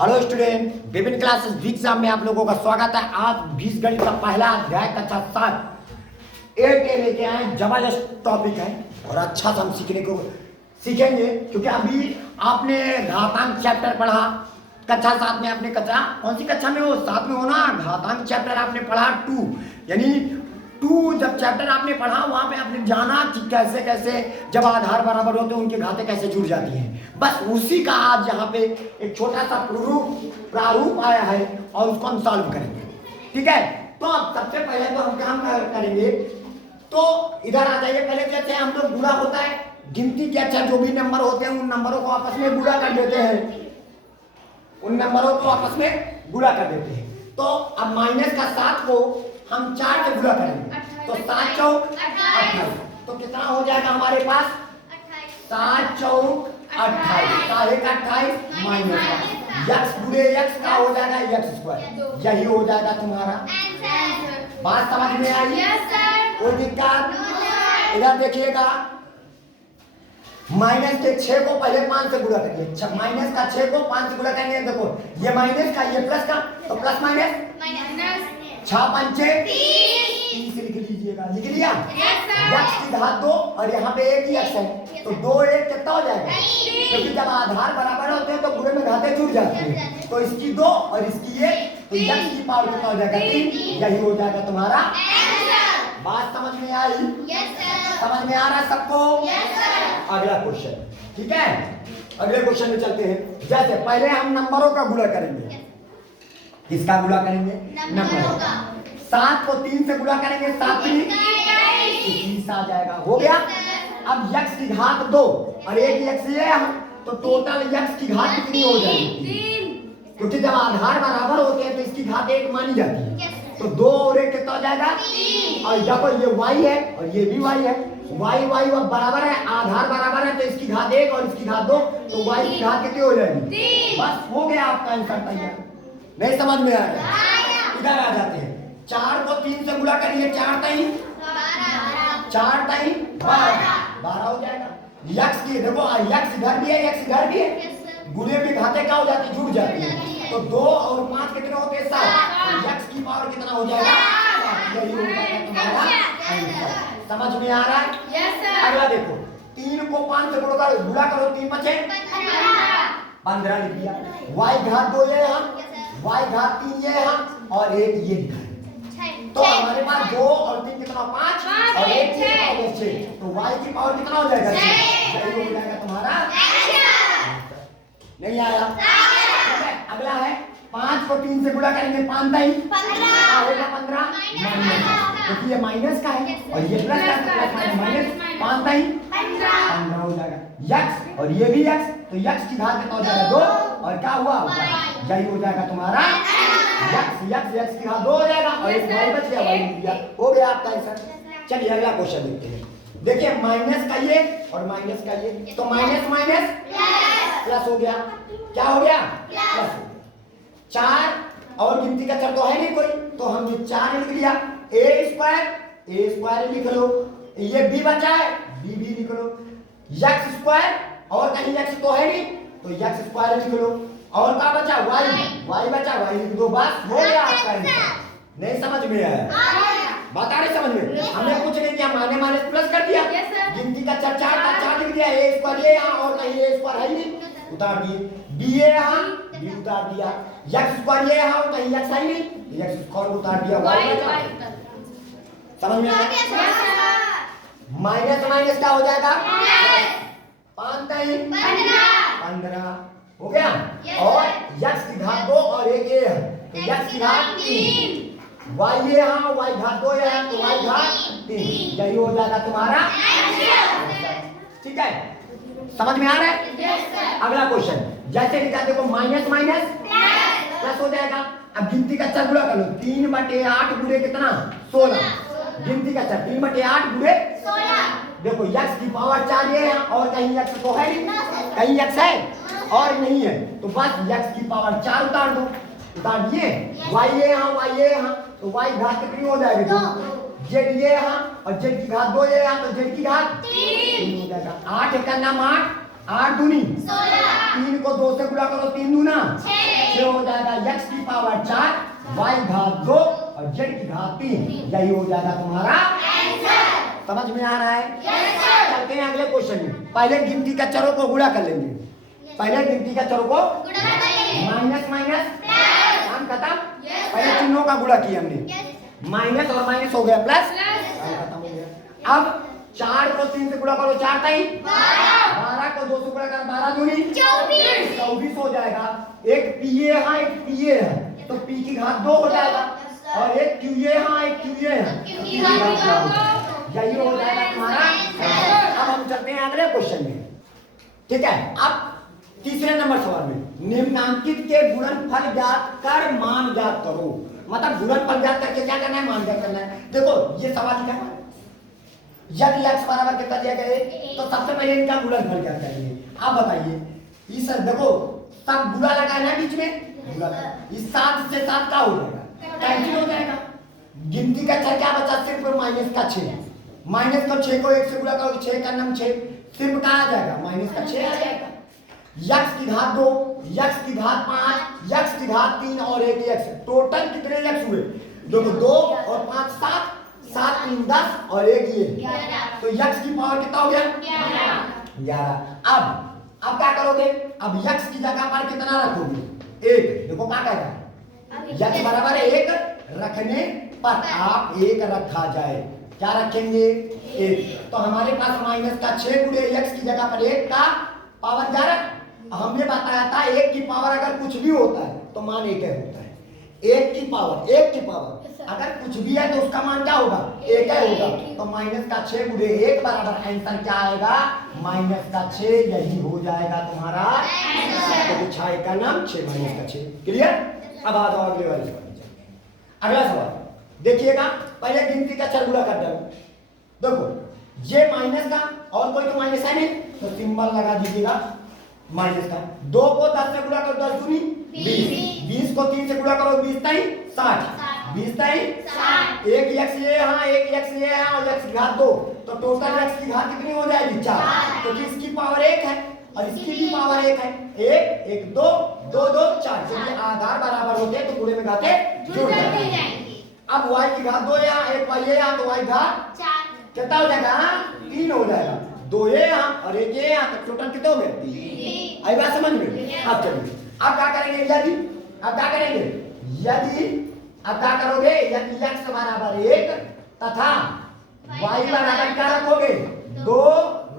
Hello student, विभिन्न classes exam में आप लोगों का स्वागत है। आज बीजगणित का पहला अध्याय कक्षा 7 ए के लेके आए। जबरदस्त टॉपिक है और अच्छा सा हम सीखेंगे क्योंकि अभी आपने घातांक चैप्टर पढ़ा कक्षा 7 में। आपने कक्षा कौन सी कक्षा में हो? 7 में हो ना। घातांक चैप्टर आपने पढ़ा 2, यानी 2 जब चैप्टर आपने पढ़ा वहां पे आपने जाना कि कैसे कैसे जब आधार बराबर होते हैं उनके घाते कैसे जुड़ जाती हैं। बस उसी का आज यहाँ पे एक छोटा सा प्रारूप आया है और उसको हम सॉल्व करेंगे। ठीक है, तो अब सबसे पहले तो हम काम करेंगे। तो इधर आ जाइए। पहले जैसे हम लोग गुणा होता है, गिनती के अच्छा जो भी नंबर होते हैं उन नंबरों को आपस में गुणा कर देते हैं। उन नंबरों को आपस में गुणा कर देते हैं। तो अब माइनस का 7 को हम 4 से गुणा करेंगे तो 7 चौक 28। तो कितना हो जाएगा हमारे पास? 7 चौक 28, 28 माइनस यक्स गुणे यक्स का हो जाएगा यक्स स्क्वायर। यही हो जाएगा तुम्हारा। बात समझ में आई? कोई दिक्कत? इधर देखिएगा, माइनस के 6 को पहले 5 से गुणा करिए। माइनस का 6 को 5 से गुणा करेंगे। देखो ये माइनस का ये प्लस का, तो प्लस माइनस 6 पंचे 30 लिख लीजिएगा। लिख लिया? यक्स की घात 2 और यहाँ पे एक ही यक्स है तो 2 1 कितना हो जाएगा? क्योंकि जब आधार बराबर होते हैं तो गुणे में घाते जुड़ जाती हैं। तो इसकी 2 और इसकी 1, तो यक्स की पावर कितना हो जाएगा? 3। यही हो जाएगा तुम्हारा। बात समझ में आई? समझ में आ रहा है सबको? अगला क्वेश्चन। ठीक है, अगले क्वेश्चन में चलते हैं। जैसे पहले हम नंबरों का गुणा करेंगे। किसका गुणा करेंगे? नंबरों का। 7 को 3 से गुणा करेंगे, 7 30 आ जाएगा। हो गया। अब यक्स की घात 2 और एक यक्स ये है तो टोटल यक्स की घात कितनी हो जाएगी? क्योंकि जब आधार बराबर होते हैं तो इसकी घात 1 मानी जाती है। तो 2 और 1 कितना हो जाएगा? और देखो ये y है और ये भी y है। y बराबर है, आधार बराबर है तो इसकी घात 1 और इसकी घात 2, तो y की घात कितनी हो जाएगी? बस हो गया आपका आंसर तैयार। नहीं समझ में आया? इधर आ जाते हैं। 4 को 3 से गुणा करिए, 4 3 12 हो जाएगा। यक्स की देखो, यक्स इधर भी है यक्स इधर भी है, गुणे में घाते क्या हो जाती है? जुड़ जाती है। तो 2 और 5 कितने होते हैं? 7। तो यक्स की पावर कितना हो जाएगा? यही हो जाएगा तुम्हारा आंसर। समझ में आ रहा है? अगला देखो, 3 को 5 से गुणा करो, 3 बचे 15 लिख दिया। y घात 2 ये यहाँ, y घात 3 ये यहाँ और एक ये लिखा है। तो हमारे पास 2 और 3 कितना? 5 और 1 6। तो y की पावर कितना हो जाएगा? 6। यही हो जाएगा तुम्हारा। नहीं आया? अगला है 5 को 3 से गुणा करेंगे, 5 15 क्योंकि ये माइनस का है और ये प्लस का, प्लस माइनस 5 15 हो जाएगा। यक्स और ये भी यक्स, तो यक्स की घात कितना हो जाएगा? 2 और क्या हुआ? यही हो जाएगा तुम्हारा यक्स की घात 2 हो जाएगा और एक y बच गया, y लिख दिया। हो गया आपका आंसर। चलिए अगला क्वेश्चन देखते हैं। देखिए माइनस का ये और माइनस का ये, तो माइनस माइनस प्लस हो गया। क्या हो गया? प्लस। 4 और गिनती का चर तो है नहीं कोई, तो हम ये 4 लिख लिया। a स्क्वायर लिख लो। ये b बचा है, b लिख लो। यक्स स्क्वायर और कहीं यक्स तो है नहीं तो यक्स स्क्वायर लिख लो। और क्या बचा? y बचा, y लिख दो। बस हो गया आपका आंसर। नहीं समझ में आया? बात आ रही समझ में? हमने कुछ नहीं किया, माने प्लस कर दिया। गिनती का 4 का 4 लिख दिया। a स्क्वायर ये यहाँ और कहीं a स्क्वायर है नहीं, उतार दिए। b यहाँ b उतार दिया। यक्स स्क्वायर ये यहाँ और कहीं यक्स है नहीं, यक्स स्क्वायर उतार दिया। y बचा। समझ में आया? माइनस माइनस क्या हो जाएगा? 5 15 हो गया। और यक्स की घात 2 और एक ये है तो यक्स की घात 3। y ये यहाँ, y घात 2 है तो y घात 3। यही हो जाएगा तुम्हारा। ठीक है, समझ में आ रहा है? अगला क्वेश्चन जैसे लिखा देखो, माइनस माइनस प्लस हो जाएगा। अब गिनती का चर गुणा कर लो। 3/8 गुणे कितना? 16। गिनती का चर 3/8 गुणे 16। देखो यक्स की पावर 4 ये है और कहीं यक्स तो है नहीं, कहीं यक्स है और नहीं है, तो बस यक्स की पावर 4 उतार दो। उतार दिए। y ये यहाँ तो y घात कितनी हो जाएगी? 2। z ये यहाँ और z की घात 2 ये यहाँ तो z की घात 3 हो जाएगा। 8 का नाम 8, 8 दूनी 16। 3 को 2 से गुणा करो, 3 दूना 6। जाएगा x की पावर 4, y घात 2 और z की घात 3। यही हो जाएगा तुम्हारा आंसर। समझ में आ रहा है? चलते हैं अगले क्वेश्चन में। पहले गिनती का चरों को गुणा कर लेंगे। पहले गिनती का चरों को माइनस माइनस हम खत्म। पहले चिन्हों का गुणा किया हमने, माइनस और माइनस हो गया प्लस, खत्म हो गया। अब 4 को 3 से गुणा करो, 4 ताई 12 को 2 से गुणा करो, 12 दूनी 24 हो जाएगा। एक पीए हाँ एक पीए है तो पी की घात 2 हो जाएगा और एक क्यूए हाँ एक क्यूए है, यही हो जाएगा तुम्हारा। अब हम चलते हैं अगले क्वेश्चन में, ठीक है। अब तीसरे नंबर सवाल में निम्नांकित के गुणनफल ज्ञात कर मान ज्ञात करो। मतलब गुणनफल ज्ञात करके क्या करना है, मान ज्ञात करना है। देखो ये सवाल क्या है, यदि x बराबर कितना दिया गया है तो सबसे पहले इनका गुणनफल ज्ञात करेंगे। आप बताइए इस देखो सब बुरा लगा है ना बीच में, बुरा इस 7 से 7 का हो जाएगा, कैंसिल हो जाएगा। गिनती का चर क्या बचा, सिर्फ माइनस का 6। माइनस का 6 को 1 से गुणा करो, 6 का नाम 6, सिर्फ कहाँ आ जाएगा, माइनस का 6 आ जाएगा। x की घात 2, x की घात 5, x की घात 3 और एक x, टोटल कितने x हुए, देखो 2 और 5 7, 7 3 10 और एक ये, तो x की पावर कितना हो गया 11। अब क्या करोगे, अब x की जगह पर कितना रखोगे, 1। देखो क्या कहेगा, x बराबर 1 रखने पर आप 1 रखा जाए, क्या रखेंगे 1। तो हमारे पास माइनस का 6 गुणे x की जगह पर 1 का पावर 11। हमने बताया था 1 की पावर अगर कुछ भी होता है तो मान 1 होता है। 1 की पावर अगर कुछ भी है तो उसका मान क्या होगा, 1 होगा। तो माइनस का 6 गुणे 1 बराबर आंसर क्या आएगा, माइनस का 6, यही हो जाएगा तुम्हारा आंसर। तो 6 का नाम 6 माइनस का 6। क्लियर? अब आ जाओ अगले वाले सवाल। अगला सवाल देखिएगा, पहले गिनती का चर गुणा कर दो। देखो ये माइनस का और कोई तो माइनस है नहीं तो सिंबल लगा दीजिएगा माइनस का। 2 को 10 से गुणा करो, 10 दूनी 20, 20 को 3 से गुणा करो, 20 ताई 60, 20 ताई 60, एक x ये हाँ एक x ये हाँ और x की घात 2, तो टोटल x की घात कितनी हो जाएगी 4। तो इसकी पावर 1 है और इसकी भी पावर 1 है, 1 1 2 2 2 4, क्योंकि आधार बराबर होते हैं तो पूरे में घातें जुड़ जाएंगी। अब y की घात 2 यहाँ, एक y यहाँ, तो y घात 4 कितना हो जाएगा, 3 हो जाएगा। 2 यहाँ और 1 यहाँ, तो टोटल कितने हो गए 3। आई बात समझ में? अब चलिए अब क्या करेंगे, यदि अब क्या करेंगे, यदि अब क्या करोगे, यदि x बराबर 1 तथा y बराबर क्या रखोगे 2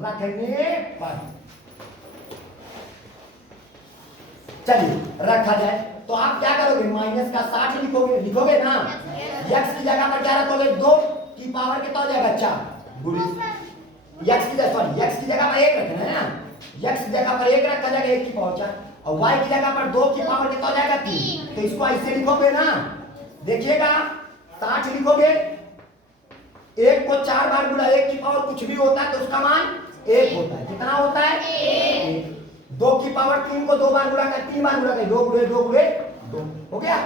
रखने पर, चलिए रखा जाए तो आप क्या करोगे, माइनस का 60 लिखोगे ना। x की जगह पर क्या रखोगे, 2 की पावर कितना हो जाएगा 4 गुणे x की जगह पर 1 रखना है ना, x की जगह पर 1 रखा जाएगा, 1 की पावर 4, और y की जगह पर 2 की पावर कितना हो जाएगा 3। तो इसको ऐसे लिखोगे ना, देखिएगा 60 लिखोगे, 1 को 4 बार गुणा, 1 की पावर कुछ भी होता है तो उसका मान 1 होता है। कितना होता है 1। 2 की पावर 3 को 2 बार गुणा कर, 3 बार गुणा कर, 2 गुणे 2 गुणे 2 हो गया।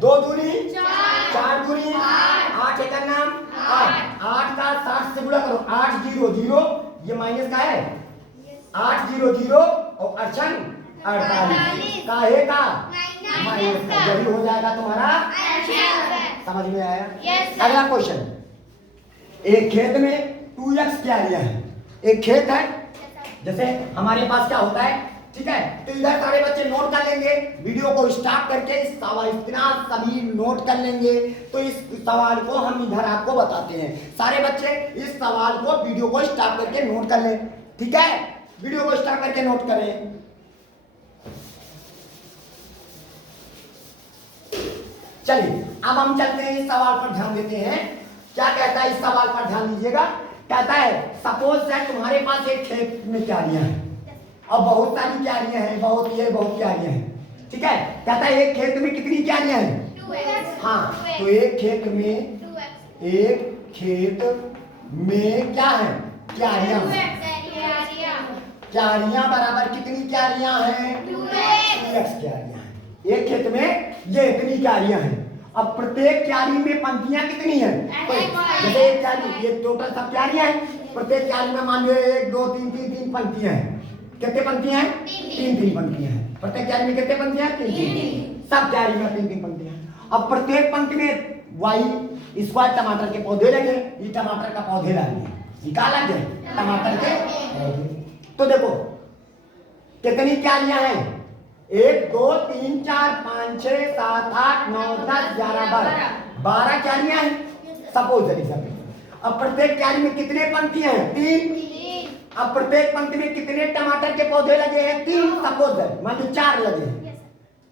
2 दूनी 4 दूनी 8, एक का नाम 8 का 60 से गुणा करो, 8 0 0, ये माइनस का है, 8 0 0 और 48 काहे का माइनस का, यही हो जाएगा तुम्हारा आंसर। समझ में आया? अगला क्वेश्चन, एक खेत में 2x क्यारियां है। एक खेत है, जैसे हमारे पास क्या होता है, ठीक है, तो इधर सारे बच्चे नोट कर लेंगे, वीडियो को स्टॉप करके इस सवाल इतना सभी नोट कर लेंगे। तो इस सवाल को हम इधर आपको बताते हैं, सारे बच्चे इस सवाल को वीडियो को स्टॉप करके नोट कर लें, ठीक है, वीडियो को स्टॉप करके नोट करें। चलिए अब हम चलते हैं, इस सवाल पर ध्यान देते हैं। क्या कहता है इस सवाल पर ध्यान दीजिएगा। कहता है सपोज दैट तुम्हारे पास एक खेत में क्यारियां हैं और बहुत सारी क्यारियां हैं, बहुत क्यारियां हैं, ठीक है। कहता है एक खेत में कितनी क्यारियां हैं, 2x। हाँ, तो एक खेत में क्या है, क्यारियां। क्यारियां बराबर कितनी क्यारियां हैं, 2x क्यारियां हैं। एक खेत में ये इतनी क्यारियां हैं। अब प्रत्येक क्यारी में पंक्तियां कितनी हैं, जैसे एक क्यारी, ये टोटल सब क्यारियां हैं, प्रत्येक क्यारी में मान लो 1 2 3 3 पंक्तियां हैं। कितने पंक्तियां हैं, 3 पंक्तियां हैं। प्रत्येक क्यारी में कितने पंक्तियां हैं, 3। सब कैरी में 3 पंक्तियां। अब प्रत्येक पंक्ति में वाई स्क्वायर टमाटर के पौधे लगे, ये टमाटर का पौधे लगे, निकाला गया टमाटर के पौधे। तो देखो कितनी क्यारियां हैं, 1 2 3 4 5 6 7 8 9 10 11 12 क्यारियां हैं सपोज। अब प्रत्येक क्यारी में कितने पंक्तियां हैं, 3। अब प्रत्येक पंक्ति में कितने टमाटर के पौधे लगे हैं, 3 सपोज है, मान लो 4 लगे हैं,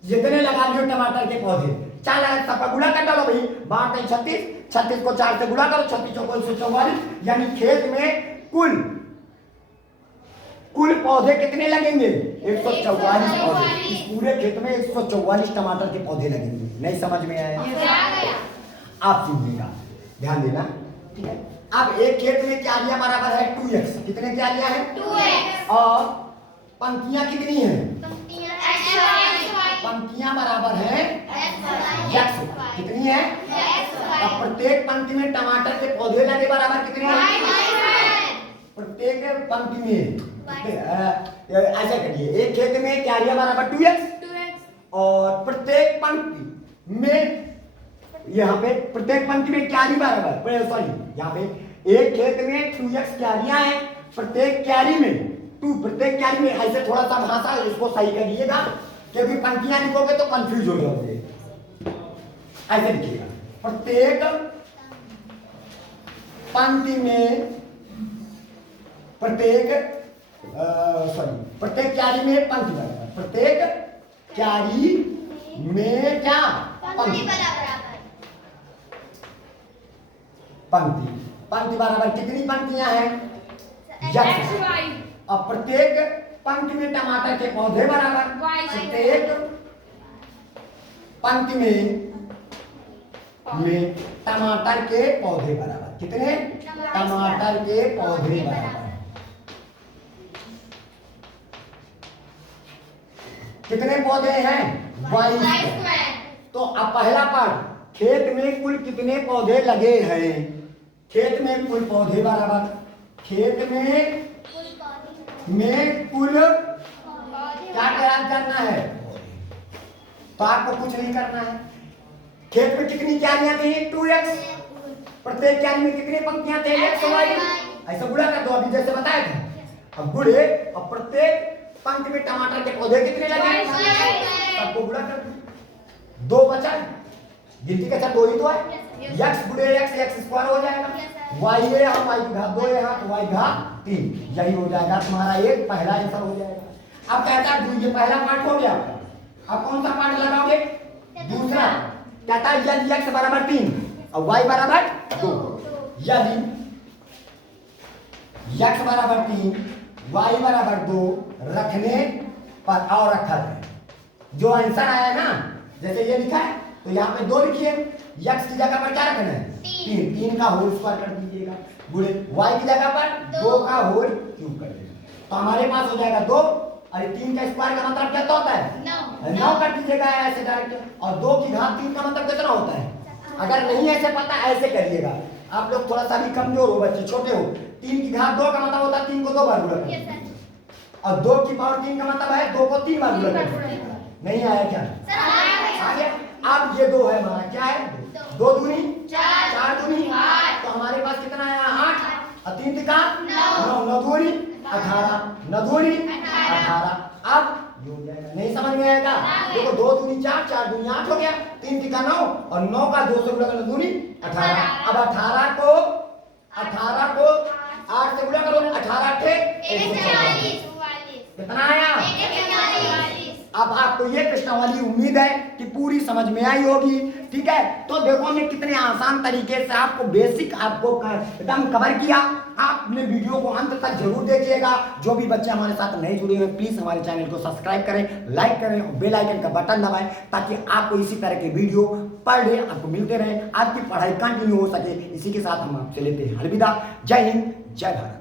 जितने लगा लियो टमाटर के पौधे 4 लगा, सबका गुणा कर डालो भाई, 12 36, 36 को 4 से गुणा करो, 36 चौको 144, यानी खेत में कुल पौधे कितने लगेंगे, 144 पौधे। इस पूरे खेत में 144 टमाटर के पौधे लगेंगे। नहीं समझ में आया? आप सुनिएगा, ध्यान देना, ठीक है। अब एक खेत में क्यारियां बराबर है 2x, कितने क्यारियां हैं, 2x, और पंक्तियां कितनी हैं, पंक्तियां बराबर है x, कितनी है, अब प्रत्येक पंक्ति में टमाटर के पौधे लगे बराबर कितने हैं, प्रत्येक पंक्ति में ऐसा करिए, एक खेत में क्यारियां बराबर 2x, और प्रत्येक पंक्ति में यहाँ पे प्रत्येक पंक्ति में क्यारी बराबर, सॉरी यहाँ पे एक खेत में 2x क्यारियां हैं, प्रत्येक क्यारी में 2, प्रत्येक क्यारी में, ऐसे थोड़ा सा भाषा इसको सही करिएगा क्योंकि पंक्तियां लिखोगे तो कंफ्यूज हो जाओगे। ऐसे लिखिएगा, प्रत्येक पंक्ति में प्रत्येक क्यारी में पंक्ति बराबर, प्रत्येक क्यारी में क्या पंक्ति बराबर कितनी पंक्तियां हैं, x। अब प्रत्येक पंक्ति में टमाटर के पौधे बराबर, प्रत्येक पंक्ति में टमाटर के पौधे बराबर, कितने टमाटर के पौधे बराबर, कितने पौधे हैं, 22। तो अब पहला पार्ट, खेत में कुल कितने पौधे लगे हैं, खेत में कुल पौधे बराबर, खेत में कुल क्या करना है, तो आपको कुछ नहीं करना है। खेत में कितनी क्यारियां थी, 2x, प्रत्येक क्यारी में कितनी पंक्तियां थे, x और y, ऐसा गुणा कर दो, अभी जैसे बताया था। अब गुणे, अब प्रत्येक पंक्ति में टमाटर के पौधे कितने लगे, सबको गुणा कर दो, 2 बचा, गिनती का 2 ही तो है, x गुणे x स्क्वायर हो जाएगा, y है हम y की घात 2 है तो y घात 3, यही हो जाएगा तुम्हारा एक पहला आंसर हो जाएगा। अब कहता है ये पहला पार्ट हो गया, अब कौन सा पार्ट लगाओगे, दूसरा, कहता है यदि x बराबर 3 और y बराबर 2, यदि x बराबर 3 y बराबर 2 रखने पर, और रखा जाए, जो आंसर आया ना, जैसे ये लिखा है तो यहाँ पे 2 लिखिए, x की जगह पर क्या रखना है, 3 का होल स्क्वायर कर दीजिएगा, गुणे y की जगह पर 2 का होल क्यूब कर दीजिएगा, तो हमारे पास हो जाएगा 2, अरे 3 का स्क्वायर का मतलब क्या होता है, 9 कर दीजिएगा ऐसे डायरेक्ट, और 2 की घात 3 का मतलब कितना होता है, अगर नहीं ऐसे पता ऐसे करिएगा, आप लोग थोड़ा सा भी कमजोर हो, बच्चे छोटे हो, 3 की घात 2 का मतलब होता है 3 को 2 बार गुणा करना, और 2 की पावर 3 का मतलब है 2 को 3 बार गुणा करना। नहीं आया क्या, आ गया। अब ये 2 है हमारा, क्या है, 2 दूनी 4 दूनी, तो हमारे पास कितना आया, 8, और 3 का 9, 9 दूनी 18, 9 दूनी 18। अब ये हो जाएगा, नहीं समझ में आएगा, देखो 2 दूनी 4, 4 दूनी 8 हो गया, 3 का 9, और 9 का 2 से गुणा कर दूनी 18। अब 18 को 8 से गुणा करो, 18 थे 144, कितना आया, अब आपको ये प्रश्नावली उम्मीद है कि पूरी समझ में आई होगी, ठीक है। तो देखो हमने कितने आसान तरीके से आपको बेसिक आपको एकदम कवर किया। आपने वीडियो को अंत तक जरूर देखिएगा। जो भी बच्चे हमारे साथ नए जुड़े हुए प्लीज हमारे चैनल को सब्सक्राइब करें, लाइक करें और बेल आइकन का बटन दबाएं ताकि आपको इसी तरह के वीडियो पर डे आपको मिलते रहे, आपकी पढ़ाई कंटिन्यू हो सके। इसी के साथ हम आपसे लेते हैं अलविदा। जय हिंद, जय भारत।